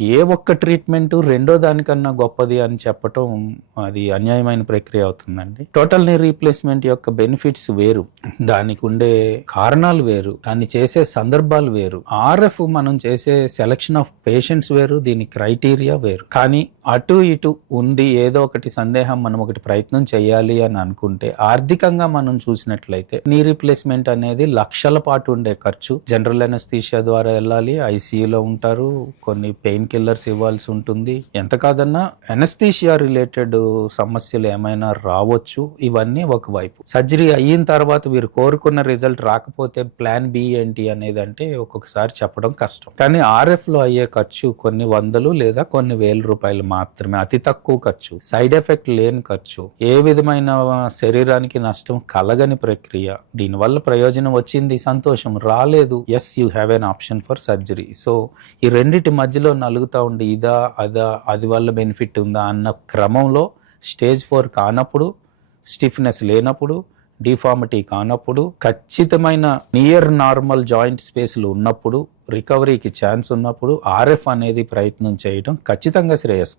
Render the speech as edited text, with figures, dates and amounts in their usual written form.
ఏ ఒక్క ట్రీట్మెంట్ రెండో దానికన్నా గొప్పది అని చెప్పటం అది అన్యాయమైన ప్రక్రియ అవుతుందండి. టోటల్ నీ రీప్లేస్మెంట్ యొక్క బెనిఫిట్స్ వేరు, దానికి ఉండే కారణాలు వేరు, దాన్ని చేసే సందర్భాలు వేరు. ఆర్ఎఫ్ మనం చేసే సెలక్షన్ ఆఫ్ పేషెంట్స్ వేరు, దీని క్రైటీరియా వేరు. కానీ అటు ఇటు ఉంది ఏదో ఒకటి సందేహం, మనం ఒకటి ప్రయత్నం చేయాలి అని అనుకుంటే ఆర్థికంగా మనం చూసినట్లయితే నీ రీప్లేస్మెంట్ అనేది లక్షల పాటు ఉండే ఖర్చు. జనరల్ అనస్థీషియా ద్వారా వెళ్ళాలి, ఐసీయూలో ఉంటారు, కొన్ని పెయిన్ కిల్లర్స్ ఇవ్వాల్సి ఉంటుంది. ఎంత కాదన్నా అనస్థీషియా రిలేటెడ్ సమస్యలు ఏమైనా రావచ్చు. ఇవన్నీ ఒకవైపు. సర్జరీ అయిన తర్వాత వీరు కోరుకున్న రిజల్ట్ రాకపోతే ప్లాన్ బి ఏంటి అనేది అంటే ఒక్కొక్కసారి చెప్పడం కష్టం. కానీ ఆర్ఎఫ్ లో అయ్యే ఖర్చు కొన్ని వందలు లేదా కొన్ని వేల రూపాయలు మాత్రమే, అతి తక్కువ ఖర్చు, సైడ్ ఎఫెక్ట్ లేని ఖర్చు, ఏ విధమైన శరీరానికి నష్టం కలగని ప్రక్రియ. దీనివల్ల ప్రయోజనం వచ్చింది, సంతోషం రాలేదు, yes you have an option for surgery. So ఈ రెండిటి మధ్యలో నలుగుతా ఉండి ఇదా అదా అది వల్ల బెనిఫిట్ ఉందా అన్న క్రమంలో స్టేజ్ 4 కానప్పుడు, స్టిఫ్నెస్ లేనప్పుడు, డిఫార్మిటీ కానప్పుడు, ఖచ్చితమైన నియర్ నార్మల్ జాయింట్ స్పేస్లు ఉన్నప్పుడు, రికవరీకి ఛాన్స్ ఉన్నప్పుడు ఆర్ఎఫ్ అనేది ప్రయత్నం చేయడం ఖచ్చితంగా శ్రేయస్కరం.